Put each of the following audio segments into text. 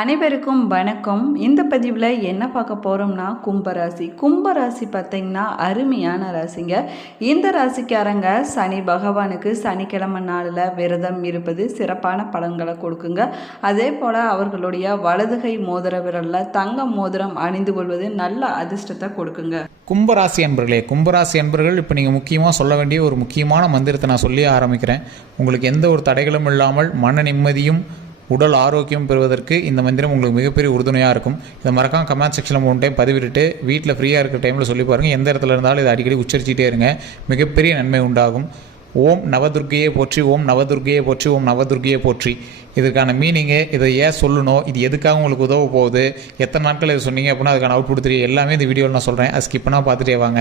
அனைவருக்கும் வணக்கம். இந்த பதிவில் என்ன பார்க்க போகிறோம்னா கும்பராசி பார்த்திங்கன்னா அருமையான ராசிங்க. இந்த ராசிக்காரங்க சனி பகவானுக்கு சனிக்கிழமை நாளில் விரதம் இருப்பது சிறப்பான பலன்களை கொடுக்குங்க. அதே போல் அவர்களுடைய வலதுகை மோதிர விரலில் தங்க மோதிரம் அணிந்து கொள்வது நல்ல அதிர்ஷ்டத்தை கொடுக்குங்க. கும்பராசி அன்பர்களே, கும்பராசி அன்பர்கள் இப்போ நீங்கள் முக்கியமாக சொல்ல வேண்டிய ஒரு முக்கியமான மந்திரத்தை நான் சொல்லி ஆரம்பிக்கிறேன். உங்களுக்கு எந்த ஒரு தடைகளும் இல்லாமல் மன நிம்மதியும் உடல் ஆரோக்கியம் பெறுவதற்கு இந்த மந்திரம் உங்களுக்கு மிகப்பெரிய உறுதுணையாக இருக்கும். இதை மறக்காம கமெண்ட் செக்ஷனில் 3 டைம் பதிவிட்டு வீட்டில் ஃப்ரீயாக இருக்கிற டைமில் சொல்லி பாருங்கள். எந்த இடத்துல இருந்தாலும் இதை அடிக்கடி உச்சரிச்சிட்டே இருங்க, மிகப்பெரிய நன்மை உண்டாகும். ஓம் நவதுர்க்கையே போற்றி, ஓம் நவதுர்க்கையே போற்றி, ஓம் நவதுர்க்கையே போற்றி. இதுக்கான மீனிங்கு, இதை ஏன் சொல்லணும், இது எதுக்காக உங்களுக்கு உதவ போகுது, எத்தனை நாட்கள் இது சொன்னீங்க அப்படின்னா அதுக்கான அவுட்புட் தெரியும், எல்லாமே இந்த வீடியோவில் நான் சொல்கிறேன். அது ஸ்கிப் பண்ணால் பார்த்துட்டே வாங்க.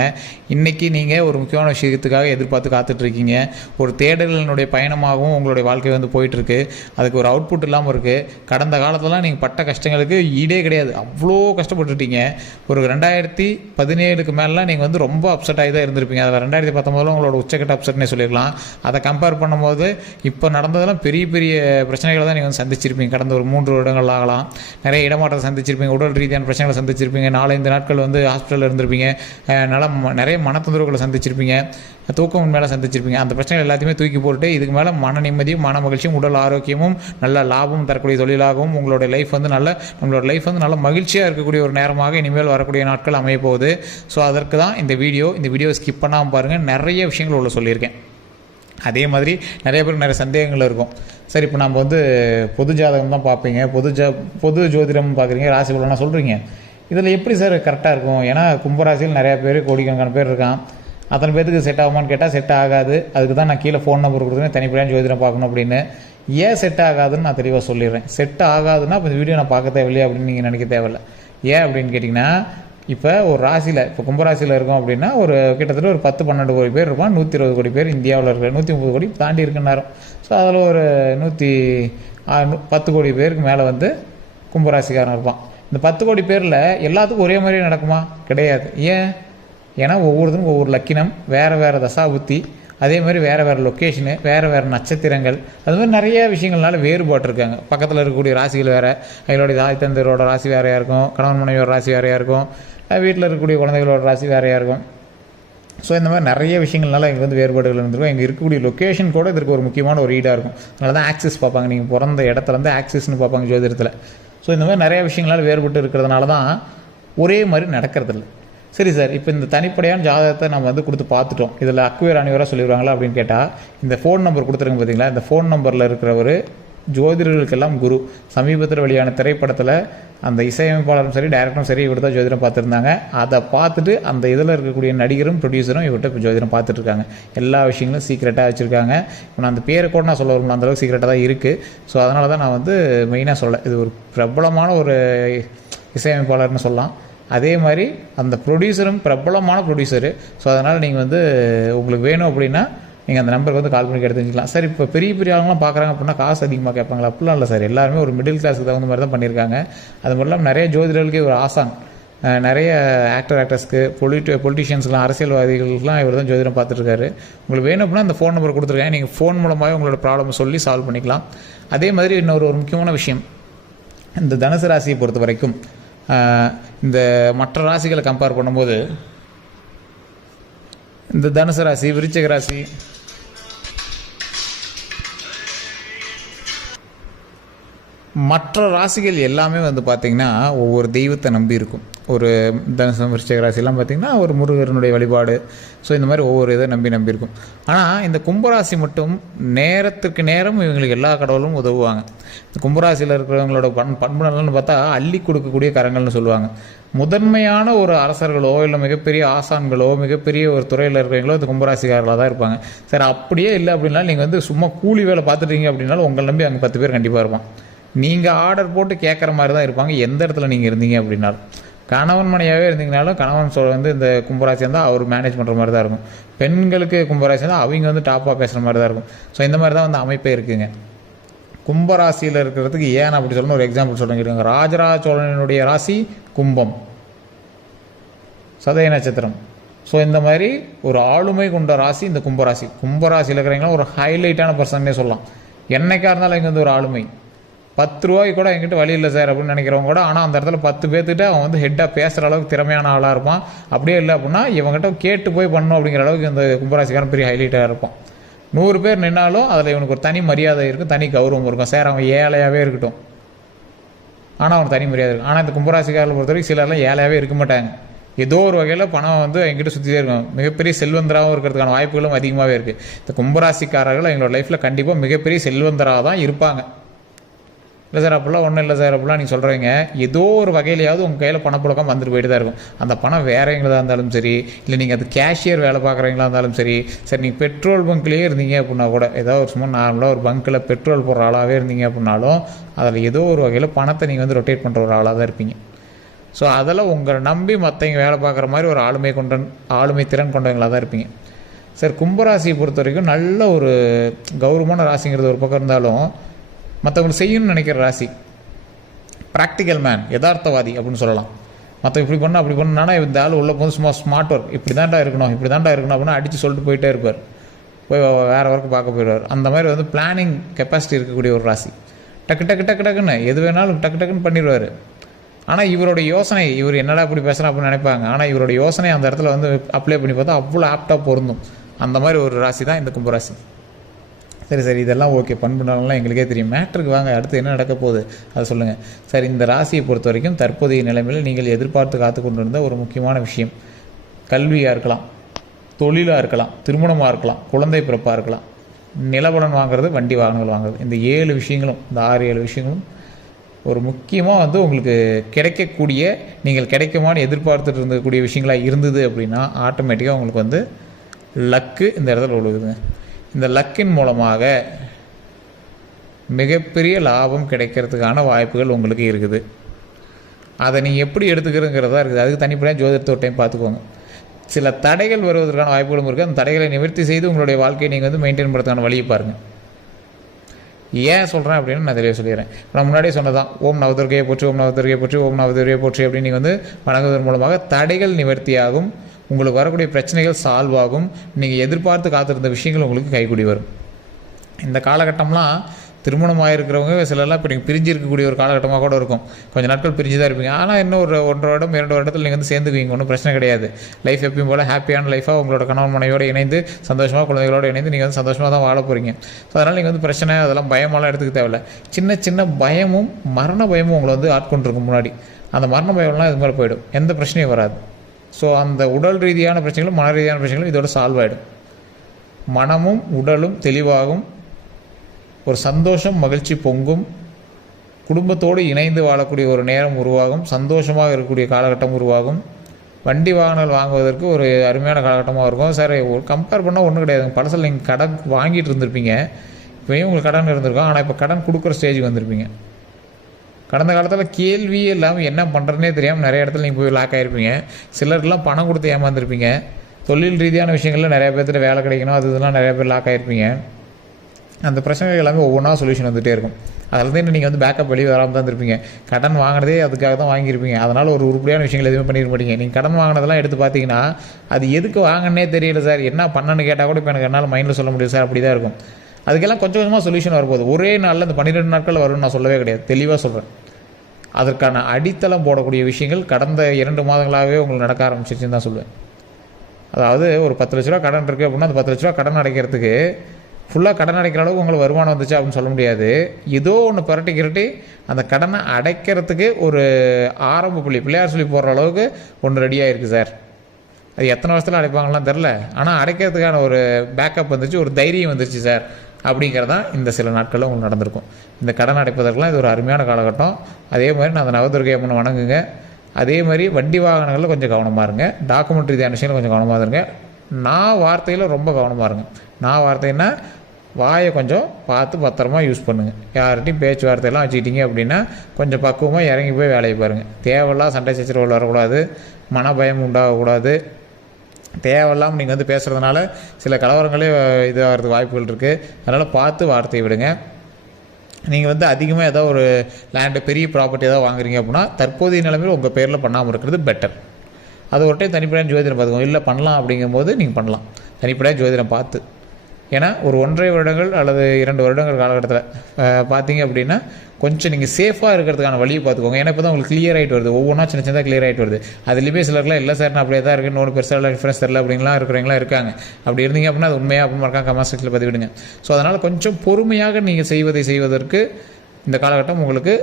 இன்றைக்கி நீங்கள் ஒரு முக்கியமான விஷயத்துக்காக எதிர்பார்த்து காத்துட்ருக்கீங்க. ஒரு தேடலினுடைய பயணமாகவும் உங்களுடைய வாழ்க்கை வந்து போயிட்டுருக்கு. அதுக்கு ஒரு அவுட்புட் இல்லாமல் இருக்குது. கடந்த காலத்துலாம் நீங்கள் பட்ட கஷ்டங்களுக்கு ஈடே கிடையாது, அவ்வளோ கஷ்டப்பட்டுட்டீங்க. ஒரு 2017க்கு மேலாம் நீங்கள் வந்து ரொம்ப அப்செட் ஆகி தான் இருந்திருப்பீங்க. அதில் 2019 உங்களோட உச்சக்கட்ட அப்செட்னே சொல்லியிருக்கலாம். அதை கம்பேர் பண்ணும்போது இப்போ நடந்ததெல்லாம் பெரிய பெரிய பிரச்சனைகளை தான் நீங்கள் வந்து சந்திச்சிருப்பீங்க. கடந்த ஒரு 3 வருடங்கள் ஆகலாம். நிறைய இடமாற்றத்தை சந்திச்சிருப்பீங்க, உடல் ரீதியான பிரச்சனைகளை சந்திச்சிருப்பீங்க, 4-5 நாட்கள் வந்து ஹாஸ்பிட்டலில் இருந்திருப்பீங்க, நிறைய மனத்தொந்தரவுகளை சந்திச்சிருப்பீங்க, தூக்கம் மேலே சந்திச்சிருப்பீங்க. அந்த பிரச்சனைகள் எல்லாத்தையுமே தூக்கி போட்டு இதுக்கு மேலே மன நிம்மதியும் மன மகிழ்ச்சியும் உடல் ஆரோக்கியமும் நல்ல லாபமும் தரக்கூடிய தொழிலாகவும் உங்களோட லைஃப் வந்து நம்மளோட லைஃப் வந்து நல்ல மகிழ்ச்சியாக இருக்கக்கூடிய ஒரு நேரமாக இனிமேல் வரக்கூடிய நாட்கள் அமைய போகுது. ஸோ அதற்கு தான் இந்த வீடியோ ஸ்கிப் பண்ணாமல் பாருங்கள். நிறைய விஷயங்கள் உள்ள சொல்லியிருக்கேன். அதே மாதிரி நிறைய பேருக்கு நிறைய சந்தேகங்கள் இருக்கும். சரி, இப்போ நம்ம வந்து பொது ஜாதகம் தான் பார்ப்பீங்க, பொது ஜோதிடம் பார்க்குறீங்க, ராசி பலனா சொல்கிறீங்க. இதில் எப்படி சார் கரெக்டாக இருக்கும்? ஏன்னா கும்பராசியில் நிறையா பேர், கோடிக்கணக்கான பேர் இருக்கான். அத்தனை பேருக்கு செட் ஆகுமான்னு கேட்டால் செட் ஆகாது. அதுக்கு தான் நான் கீழே ஃபோன் நம்பர் கொடுத்துருக்கேன், தனிப்படையான ஜோதிடம் பார்க்கணும் அப்படின்னு. ஏன் செட் ஆகாதுன்னு நான் தெளிவாக சொல்லிடுறேன். செட் ஆகாதுன்னா இப்போ இந்த வீடியோ நான் பார்க்க தேவையில்லையா அப்படின்னு நீங்கள் நினைக்க தேவையில்லை. ஏன் அப்படின்னு கேட்டிங்கன்னா, இப்போ ஒரு ராசியில், இப்போ கும்பராசியில் இருக்கோம் அப்படின்னா ஒரு கிட்டத்தட்ட ஒரு 10-12 கோடி பேர் இருப்பான். 120 கோடி பேர் இந்தியாவில் இருக்கிற, 130 கோடி தாண்டி இருக்குன்னாரும். ஸோ அதில் ஒரு 110 கோடி பேருக்கு மேலே வந்து கும்பராசிக்காரன் இருப்பான். இந்த 10 கோடி பேரில் எல்லாத்துக்கும் ஒரே மாதிரியே நடக்குமா? கிடையாது. ஏன்னா ஒவ்வொருத்தரும் ஒவ்வொரு லக்கினம், வேறு வேறு தசாபுத்தி, அதே மாதிரி வேறு வேறு லொக்கேஷனு, வேறு வேறு நட்சத்திரங்கள், அது மாதிரி நிறைய விஷயங்கள்னால வேறுபாட்டு இருக்காங்க. பக்கத்தில் இருக்கக்கூடிய ராசிகள் வேறு, அவங்களுடைய தாய் தந்தையரோட ராசி வேறையாக இருக்கும், கணவன் மனைவியோட ராசி வேறையாக இருக்கும், வீட்டில் இருக்கக்கூடிய குழந்தைகளோட ராசி வேறையாக இருக்கும். ஸோ இந்த மாதிரி நிறைய விஷயங்கள்னால இங்கே வந்து வேறுபாடுகள் இருந்திருக்கும். இங்கே இருக்கக்கூடிய லொக்கேஷன் கூட இதற்கு ஒரு முக்கியமான ஒரு ஈடாக இருக்கும். அதனால தான் ஆக்சிஸ் பார்ப்பாங்க, நீங்கள் பிறந்த இடத்துலேருந்து ஆக்சிஸ்னு பார்ப்பாங்க ஜோதிடத்தில். ஸோ இந்த மாதிரி நிறைய விஷயங்களால் வேறுபட்டு இருக்கிறதுனால தான் ஒரே மாதிரி நடக்கிறதில்ல. சரி சார், இப்போ இந்த தனிப்படையான ஜாதகத்தை நம்ம வந்து கொடுத்து பார்த்துட்டோம். இதில் அக்குவேர் அணிவராக சொல்லிடுவாங்களா அப்படின்னு கேட்டால், இந்த ஃபோன் நம்பர் கொடுத்துருங்க பார்த்தீங்களா, இந்த ஃபோன் நம்பரில் இருக்கிற ஒரு ஜோதிடர்களுக்கெல்லாம் குரு. சமீபத்தில் வெளியான திரைப்படத்தில் அந்த இசையமைப்பாளரும் சரி, டைரக்டரும் சரி, இவர் தான் ஜோதிடம் பார்த்துருந்தாங்க. அதை பார்த்துட்டு அந்த இதில் இருக்கக்கூடிய நடிகரும் ப்ரொடியூசரும் இவர்கிட்ட இப்போ ஜோதிடம் பார்த்துட்ருக்காங்க. எல்லா விஷயங்களும் சீக்ரெட்டாக வச்சுருக்காங்க. இப்போ நான் அந்த பேரை கூட நான் சொல்ல வரணும், அந்தளவுக்கு சீக்ரெட்டாக தான் இருக்குது. ஸோ அதனால தான் நான் வந்து மெயினாக சொல்ல, இது ஒரு பிரபலமான ஒரு இசையமைப்பாளர்னு சொல்லலாம். அதே மாதிரி அந்த ப்ரொடியூசரும் பிரபலமான ப்ரொடியூசரு. ஸோ அதனால் நீங்கள் வந்து உங்களுக்கு வேணும் அப்படின்னா நீங்கள் அந்த நம்பருக்கு வந்து கால் பண்ணி கேட்டு தெரிஞ்சுக்கலாம். சார், இப்போ பெரிய பெரிய ஆளுங்களாம் பார்க்குறாங்க அப்படின்னா காசு அதிகமாக கேட்பாங்களா? அப்படிலாம் இல்லை சார். எல்லாருமே ஒரு மிடில் கிளாஸுக்கு தகுந்த மாதிரி தான் பண்ணியிருக்காங்க. அது மட்டும் இல்லாமல் நிறைய ஜோதிடர்களுக்கே ஒரு ஆசான், நிறைய ஆக்டர்ஸ்க்கு, பொலிட்டிஷியன்ஸ்லாம், அரசியல்வாதிகளுக்குலாம் இவர் தான் ஜோதிடம் பார்த்துட்ருக்காரு. உங்களுக்கு வேணும் அப்படின்னா அந்த ஃபோன் நம்பர் கொடுத்துருக்கேன், நீங்கள் ஃபோன் மூலமாகவே உங்களோட ப்ராப்ளம் சொல்லி சால்வ் பண்ணிக்கலாம். அதே மாதிரி இன்னொரு முக்கியமான விஷயம், இந்த தனுசு ராசியை பொறுத்த வரைக்கும் இந்த மற்ற ராசிகளை கம்பேர் பண்ணும்போது இந்த தனுசு ராசி, விருச்சிக ராசி, மற்ற ராசிகள் எல்லாமே வந்து பார்த்திங்கன்னா ஒவ்வொரு தெய்வத்தை நம்பி இருக்கும். ஒரு தனுசு விருச்சிக ராசிலாம் பார்த்திங்கன்னா ஒரு முருகனுடைய வழிபாடு. ஸோ இந்த மாதிரி ஒவ்வொரு இதை நம்பி இருக்கும். ஆனால் இந்த கும்பராசி மட்டும் நேரத்துக்கு நேரம் இவங்களுக்கு எல்லா கடவுளும் உதவுவாங்க. இந்த கும்பராசியில் இருக்கிறவங்களோட பண்பு நலன்னு பார்த்தா அள்ளி கொடுக்கக்கூடிய கரங்கள்னு சொல்லுவாங்க. முதன்மையான ஒரு அரசர்களோ இல்லை மிகப்பெரிய ஆசான்களோ மிகப்பெரிய ஒரு துறையில் இருக்கிறவங்களோ இந்த கும்பராசிக்காரர்களாக தான் இருப்பாங்க. சரி, அப்படியே இல்லை அப்படின்னா நீங்கள் வந்து சும்மா கூலி வேலை பார்த்துட்டீங்க அப்படின்னாலும் உங்களை நம்பி அங்கே 10 பேர் கண்டிப்பாக இருப்பான். நீங்கள் ஆர்டர் போட்டு கேட்குற மாதிரி தான் இருப்பாங்க எந்த இடத்துல நீங்கள் இருந்தீங்க அப்படின்னாலும். கணவன் மனையாகவே இருந்தீங்கனாலும் கணவன் வந்து இந்த கும்பராசி இருந்தால் அவர் மேனேஜ் பண்ணுற மாதிரி தான் இருக்கும். பெண்களுக்கு கும்பராசி இருந்தால் அவங்க வந்து டாப்பாக பேசுகிற மாதிரி தான் இருக்கும். ஸோ இந்த மாதிரி தான் வந்து அமைப்பே இருக்குங்க. கும்பராசியில் இருக்கிறதுக்கு ஏன் அப்படி சொல்லணும், ஒரு எக்ஸாம்பிள் சொல்லுங்க. ராஜராஜ சோழனுடைய ராசி கும்பம், சதய நட்சத்திரம். ஸோ இந்த மாதிரி ஒரு ஆளுமை கொண்ட ராசி இந்த கும்பராசி. கும்பராசியில் இருக்கிறவங்களாம் ஒரு ஹைலைட்டான பர்சன்னே சொல்லலாம். என்னைக்காக இருந்தாலும் இங்கே வந்து ஒரு ஆளுமை, ரூபாய்க்கு கூட என்கிட்ட வழி இல்லை சார் அப்படின்னு நினைக்கிறவங்க கூட, ஆனால் அந்த இடத்துல 10 பேர்த்துக்கிட்ட அவன் வந்து ஹெட்டாக பேசுகிற அளவுக்கு திறமையான ஆளாக இருப்பான். அப்படியே இல்லை அப்படின்னா இவங்ககிட்ட கேட்டு போய் பண்ணணும் அப்படிங்கிற அளவுக்கு இந்த கும்பராசிக்காரன் பெரிய ஹைலைட்டாக இருப்பான். 100 பேர் நின்னாலும் அதில் இவனுக்கு ஒரு தனி மரியாதை இருக்கும், தனி கௌரவம் இருக்கும். சார் அவன் ஏழையாகவே இருக்கட்டும், ஆனால் அவனுக்கு தனி மரியாதை இருக்கும். ஆனால் இந்த கும்பராசிக்காரர்களை பொறுத்த வரைக்கும் சிலர்லாம் ஏழையாகவே இருக்க மாட்டாங்க. ஏதோ ஒரு வகையில் பணம் வந்து என்கிட்ட சுற்றிட்டே இருக்கும். மிகப்பெரிய செல்வந்தராகவும் இருக்கிறதுக்கான வாய்ப்புகளும் அதிகமாகவே இருக்குது. இந்த கும்பராசிக்காரர்கள் எங்களோட லைஃப்பில் கண்டிப்பாக மிகப்பெரிய செல்வந்தராக தான் இருப்பாங்க. இல்லை சார் அப்படிலாம் ஒன்றும் இல்லை சார் அப்படிலாம் நீங்கள் சொல்கிறீங்க. ஏதோ ஒரு வகையிலையாவது உங்கள் கையில் பணப்புழக்கம் வந்துட்டு போயிட்டு தான் இருக்கும். அந்த பணம் வேறவங்களதாக இருந்தாலும் சரி, இல்லை நீங்கள் அது கேஷியர் வேலை பார்க்குறவங்களா இருந்தாலும் சரி, சரி நீங்கள் பெட்ரோல் பங்க்லேயே இருந்தீங்க அப்படின்னா கூட, ஏதோ ஒரு சும்மா நார்மலாக ஒரு பங்க்கில் பெட்ரோல் போடுற ஆளாகவே இருந்தீங்க அப்படின்னாலும் அதில் ஏதோ ஒரு வகையில் பணத்தை நீங்கள் வந்து ரொட்டேட் பண்ணுற ஒரு ஆளாக தான் இருப்பீங்க. ஸோ அதில் உங்களை நம்பி மற்றவங்க வேலை பார்க்குற மாதிரி ஒரு ஆளுமை திறன் கொண்டவங்களாக தான் இருப்பீங்க. சார் கும்பராசியை பொறுத்த வரைக்கும் நல்ல ஒரு கௌரவமான ராசிங்கிறது ஒரு பக்கம் இருந்தாலும், மற்றவங்களுக்கு செய்யணும்னு நினைக்கிற ராசி, ப்ராக்டிக்கல் மேன், யதார்த்தவாதி அப்படின்னு சொல்லலாம். மற்ற இப்படி பண்ணால் அப்படி பண்ணானா இந்த ஆள் உள்ள போது சும்மா ஸ்மார்ட் ஒர்க், இப்படி தாண்டா இருக்கணும் அப்படின்னா அடித்து சொல்லிட்டு போயிட்டே இருப்பார். போய் வேறு ஒர்க்கு பார்க்க போயிடுவார். அந்த மாதிரி வந்து பிளானிங் கெப்பாசிட்டி இருக்கக்கூடிய ஒரு ராசி. டக்குன்னு எது வேணாலும் டக்குன்னு பண்ணிடுவார். ஆனால் இவரோட யோசனை, இவர் என்னடா இப்படி பேசுகிறா அப்படின்னு நினைப்பாங்க. ஆனால் இவரோட யோசனை அந்த இடத்துல வந்து அப்ளை பண்ணி பார்த்தா அவ்வளோ ஆப்டாக பொருந்தும். அந்த மாதிரி ஒரு ராசி தான் இந்த கும்பராசி. சரி இதெல்லாம் ஓகே, பண்புனாலாம் எங்களுக்கே தெரியும். மேட்ருக்கு வாங்க, அடுத்து என்ன நடக்க போகுது அதை சொல்லுங்கள். சார் இந்த ராசியை பொறுத்த வரைக்கும் தற்போதைய நிலைமையில் நீங்கள் எதிர்பார்த்து காத்து கொண்டு இருந்த ஒரு முக்கியமான விஷயம், கல்வியாக இருக்கலாம், தொழிலாக இருக்கலாம், திருமணமாக இருக்கலாம், குழந்தை பிறப்பாக இருக்கலாம், நிலபலன் வாங்குறது, வண்டி வாகனங்கள் வாங்குறது, இந்த 7 விஷயங்களும், இந்த 6-7 விஷயங்களும் ஒரு முக்கியமாக வந்து உங்களுக்கு கிடைக்கக்கூடிய, நீங்கள் கிடைக்குமான்னு எதிர்பார்த்துட்டு இருந்தக்கூடிய விஷயங்களாக இருந்தது அப்படின்னா ஆட்டோமேட்டிக்காக உங்களுக்கு வந்து லக்கு இந்த இடத்துல விழுகுதுங்க. இந்த லக்கின் மூலமாக மிகப்பெரிய லாபம் கிடைக்கிறதுக்கான வாய்ப்புகள் உங்களுக்கு இருக்குது. அதை நீங்கள் எப்படி எடுத்துக்கிறதுங்கிறதா இருக்குது. அதுக்கு தனிப்படையாக ஜோதிடத்தை ஒரு டைம் பார்த்துக்கோங்க. சில தடைகள் வருவதற்கான வாய்ப்புகளும் இருக்குது. அந்த தடைகளை நிவர்த்தி செய்து உங்களுடைய வாழ்க்கையை நீங்கள் வந்து மெயின்டைன் பண்ணுறதுக்கான வழியை பாருங்கள். ஏன் சொல்கிறேன் அப்படின்னு நான் தெளிவாக சொல்லிடுறேன். நான் முன்னாடியே சொன்னதான், ஓம் நவதுர்கையை போற்றி, ஓம் நவதுர்கையை போற்றி, ஓம் நவதுர்கையை போற்றி அப்படின்னு நீங்கள் வந்து வணங்குவதன் மூலமாக தடைகள் நிவர்த்தியாகும், உங்களுக்கு வரக்கூடிய பிரச்சனைகள் சால்வ் ஆகும், நீங்கள் எதிர்பார்த்து காத்திருந்த விஷயங்கள் உங்களுக்கு கைகூடி வரும். இந்த காலகட்டம்லாம் திருமணமாக இருக்கிறவங்க சிலர்லாம் இப்போ நீங்கள் பிரிஞ்சு இருக்கக்கூடிய ஒரு காலகட்டமாக கூட இருக்கும். கொஞ்சம் நாட்கள் பிரிஞ்சு தான் இருப்பீங்க. ஆனால் இன்னும் ஒரு 1.5 வருடம் 2 வருடத்தில் நீங்கள் வந்து சேர்ந்துக்குவீங்க, ஒன்றும் பிரச்சனை கிடையாது. லைஃப் எப்பயும் போல் ஹாப்பியான லைஃபாக உங்களோட கணவன் மனைவியோடு இணைந்து சந்தோஷமாக குழந்தைகளோடு இணைந்து நீங்கள் வந்து சந்தோஷமாக தான் வாழ போகிறீங்க. ஸோ அதனால் நீங்கள் வந்து பிரச்சனை அதெல்லாம் பயமெல்லாம் எடுத்துக்க தேவையில்லை. சின்ன பயமும் மரண பயமும் உங்களை வந்து ஆட்கொண்டிருக்கும் முன்னாடி. அந்த மரண பயம்லாம் இது மேலே போயிடும், எந்த பிரச்சனையும் வராது. ஸோ அந்த உடல் ரீதியான பிரச்சனைகளும் மன ரீதியான பிரச்சனைகளும் இதோட சால்வ் ஆகிடும். மனமும் உடலும் தெளிவாகும், ஒரு சந்தோஷம் மகிழ்ச்சி பொங்கும், குடும்பத்தோடு இணைந்து வாழக்கூடிய ஒரு நேரம் உருவாகும், சந்தோஷமாக இருக்கக்கூடிய காலகட்டம் உருவாகும். வண்டி வாகனங்கள் வாங்குவதற்கு ஒரு அருமையான காலகட்டமாக இருக்கும். சார் ஒரு கம்பேர் பண்ணால் ஒன்றும் கிடையாது. பழசில் நீங்கள் கடன் வாங்கிட்டு இருந்திருப்பீங்க, இப்போயும் உங்களுக்கு கடன் இருந்திருக்கும். ஆனால் இப்போ கடன் கொடுக்குற ஸ்டேஜுக்கு வந்திருப்பீங்க. கடந்த காலத்தில் கேள்வியே இல்லாமல் என்ன பண்ணுறதுனே தெரியாமல் நிறைய இடத்துல நீங்கள் போய் லாக் ஆகிருப்பீங்க. சிலர்லாம் பணம் கொடுத்து ஏமாந்துருப்பீங்க. தொழில் ரீதியான விஷயங்களில் நிறைய பேர்த்துல வேலை கிடைக்கணும், அது இதெல்லாம் நிறைய பேர் லாக் ஆகிருப்பீங்க. அந்த பிரச்சனைகள் எல்லாமே ஒவ்வொன்றா சொல்யூஷன் வந்துகிட்டே இருக்கும். அதில் தான் நீங்கள் வந்து பேக்கப் வெளியே வராமல் தான் இருப்பீங்க. கடன் வாங்கினதே அதுக்காக தான் வாங்கியிருப்பீங்க. அதனால் ஒரு உருப்படியான விஷயங்கள் எதுவுமே பண்ணிட மாட்டீங்க. நீங்கள் கடன் வாங்கினதெல்லாம் எடுத்து பார்த்தீங்கன்னா அது எதுக்கு வாங்கினே தெரியல சார், என்ன பண்ணணும்னு கேட்டால் கூட இப்போ எனக்கு என்னால் மைண்டில் சொல்ல முடியும் சார், அப்படி தான் இருக்கும். அதுக்கெல்லாம் கொஞ்சம் கொஞ்சமாக சொல்யூஷன் வரும்போது ஒரே நாளில் இந்த 12 நாட்கள் வரும்னு நான் சொல்லவே கிடையாது, தெளிவாக சொல்கிறேன். அதற்கான அடித்தளம் போடக்கூடிய விஷயங்கள் கடந்த 2 மாதங்களாகவே உங்களுக்கு நடக்க ஆரம்பிச்சிருச்சுன்னு தான் சொல்லுவேன். அதாவது ஒரு 10 லட்ச ரூபா கடன் இருக்குது அப்படின்னா அந்த 10 லட்ச ரூபா கடன் அடைக்கிறதுக்கு ஃபுல்லாக கடன் அடைக்கிற அளவுக்கு உங்களுக்கு வருமானம் வந்துச்சு அப்படின்னு சொல்ல முடியாது. ஏதோ ஒன்று புரட்டி அந்த கடனை அடைக்கிறதுக்கு ஒரு ஆரம்ப புள்ளி, பிள்ளையார் சொல்லி போடுற அளவுக்கு ஒன்று ரெடியாக இருக்குது சார். அது எத்தனை வருஷத்தில் அடைப்பாங்கலாம் தெரில, ஆனால் அடைக்கிறதுக்கான ஒரு பேக்கப் வந்துச்சு, ஒரு தைரியம் வந்துருச்சு சார் அப்படிங்கிறதான் இந்த சில நாட்களில் உங்களுக்கு நடந்திருக்கும். இந்த கடன் அடைப்பதற்கெலாம் இது ஒரு அருமையான காலகட்டம். அதே மாதிரி நான் அந்த நவதுர்கை அம்மனை வணங்குங்க. அதே மாதிரி வண்டி வாகனங்களில் கொஞ்சம் கவனமாக இருங்க, டாக்குமெண்ட் ரீதியான விஷயங்கள் கொஞ்சம் கவனமாக இருங்க. நான் வார்த்தையில் ரொம்ப கவனமாக இருங்க. நான் வார்த்தைன்னா வாயை கொஞ்சம் பார்த்து பத்திரமா யூஸ் பண்ணுங்கள். யார்கிட்டையும் பேச்சுவார்த்தையெல்லாம் வச்சுக்கிட்டீங்க அப்படின்னா கொஞ்சம் பக்குவமாக இறங்கி போய் வேலையை பாருங்கள். தேவையில்லாம் சண்டை சச்சரவுகள் வரக்கூடாது, மனபயம் உண்டாகக்கூடாது. தேவையில்லாமல் நீங்கள் வந்து பேசுகிறதுனால சில கலவரங்களே இதாகிறது வாய்ப்புகள் இருக்குது. அதனால் பார்த்து வார்த்தையை விடுங்க. நீங்கள் வந்து அதிகமாக ஏதோ ஒரு லேண்டு பெரிய ப்ராப்பர்ட்டி ஏதாவது வாங்குறீங்க அப்படின்னா தற்போதைய நிலைமையில் உங்கள் பேரில் பண்ணாமல் இருக்கிறது பெட்டர். அது ஒரு டைம் தனிப்படையாக ஜோதிடம் பார்த்துக்கோங்க. இல்லை பண்ணலாம் அப்படிங்கும்போது நீங்கள் பண்ணலாம், தனிப்படையாக ஜோதிடம் பார்த்து. ஏன்னா ஒரு 1.5 வருடங்கள் அல்லது 2 வருடங்கள் காலகட்டத்தில் பார்த்தீங்க அப்படின்னா கொஞ்சம் நீங்கள் சேஃபாக இருக்கிறதுக்கான வழியை பார்த்துக்கோங்க. ஏன்னா இப்போ தான் உங்களுக்கு கிளியர் ஆகிட்டு வருது, ஒவ்வொன்றா சின்ன சின்னதாக கிளியர் ஆகிட்டு வருது. அதுலேயுமே சிலர்லாம் இல்லை சார் நான் அப்படியே தான் இருக்குது, இன்னொன்று பெருசாக டிஃப்ரென்ஸ் தெரில அப்படின்லாம் இருக்கிறவங்களாம் இருக்காங்க. அப்படி இருந்தீங்க அப்படின்னா அது உண்மையாக அப்படின்னு மறக்காம கமெண்ட் செக்ஷனில் பதிவிடுங்க. ஸோ அதனால் கொஞ்சம் பொறுமையாக நீங்கள் செய்வதற்கு இந்த காலகட்டம் உங்களுக்கு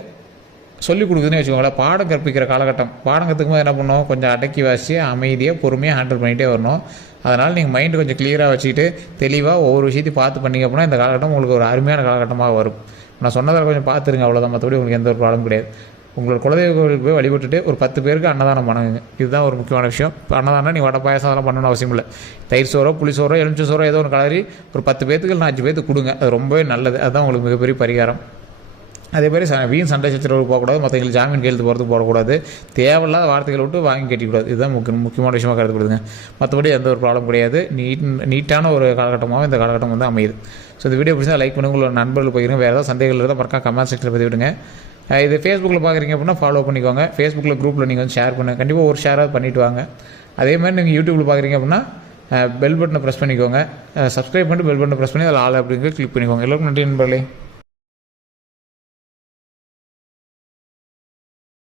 சொல்லிக் கொடுக்குதுன்னு வச்சுக்கோங்களேன். பாடம் கற்பிக்கிற காலகட்டம். பாடம் கற்றுக்கும் போது என்ன பண்ணணும், கொஞ்சம் அடக்கி வாசி அமைதியாக பொறுமையாக ஹேண்டில் பண்ணிகிட்டே வரணும். அதனால் நீங்கள் மைண்டு கொஞ்சம் கிளியராக வச்சுக்கிட்டு தெளிவாக ஒவ்வொரு விஷயத்தையும் பார்த்து பண்ணிங்க அப்படின்னா இந்த காலகட்டம் உங்களுக்கு ஒரு அருமையான காலகட்டமாக வரும். நான் சொன்னதில் கொஞ்சம் பார்த்துருங்க, அவ்வளோதான். மற்றபடி உங்களுக்கு எந்த ஒரு ப்ராப்ளம் கிடையாது. உங்களோட குலதெய்வ கோவிலுக்கு போய் வழிபட்டுட்டு ஒரு 10 பேருக்கு அன்னதானம் பண்ணுங்க. இதுதான் ஒரு முக்கியமான விஷயம். இப்போ அன்னதானம் நீ வடை பாயசம் அதெல்லாம் பண்ணணும்னு அவசியம் இல்லை. தயிர் சோறோ புளி சோறோ எலுமிச்சை சோறோ ஏதோ ஒரு கலரி ஒரு 10 பேத்துக்கு இல்லை 5 பேத்துக்கு கொடுங்க. அது ரொம்பவே நல்லது. அதுதான் உங்களுக்கு மிகப்பெரிய பரிகாரம். அதே மாதிரி வீண் சண்டை சச்சரவு போகக்கூடாது, மற்றவங்களுக்கு ஜாமீன் கையெழுத்து போகிறதுக்கு போடக்கூடாது, தேவையில்லாத வார்த்தைகளை விட்டு வாங்கி கட்டிக்கூடாது. இதுதான் முக்கியமான விஷயமாக கருதப்படுதுங்க. மற்றபடி எந்த ஒரு ப்ராப்ளம் கிடையாது. நீட்டான ஒரு காலகட்டமாகவும் இந்த காலகட்டம் வந்து அமையுது. ஸோ இந்த வீடியோ பிடிச்சா லைக் பண்ணுங்கள், உங்களோட நண்பர்கள் போயிருங்க. வேறு ஏதாவது சந்தேகங்கள் இருந்தால் மறக்காம கமெண்ட் செக்ஷனில் பதிவிடுங்க. இது ஃபேஸ்புக்கில் பார்க்குறீங்க அப்படின்னா ஃபாலோ பண்ணிக்கோங்க. ஃபேஸ்புக்கில் குரூப்பில் நீங்கள் வந்து ஷேர் பண்ணுங்கள். கண்டிப்பாக ஒரு ஷேராக பண்ணிவிட்டு வாங்க. அதே மாதிரி நீங்கள் யூடியூப்பில் பார்க்குறீங்க அப்படின்னா பெல் பட்டனை ப்ரெஸ் பண்ணிக்கோங்க. சப்ஸ்கிரைப் பண்ணிட்டு பெல் பட்டனை ப்ரெஸ் பண்ணி அதில் ஆல் அப்படிங்கிறது கிளிக் பண்ணிக்கோங்க. எல்லோருக்கும் நன்றி நண்பர்களே.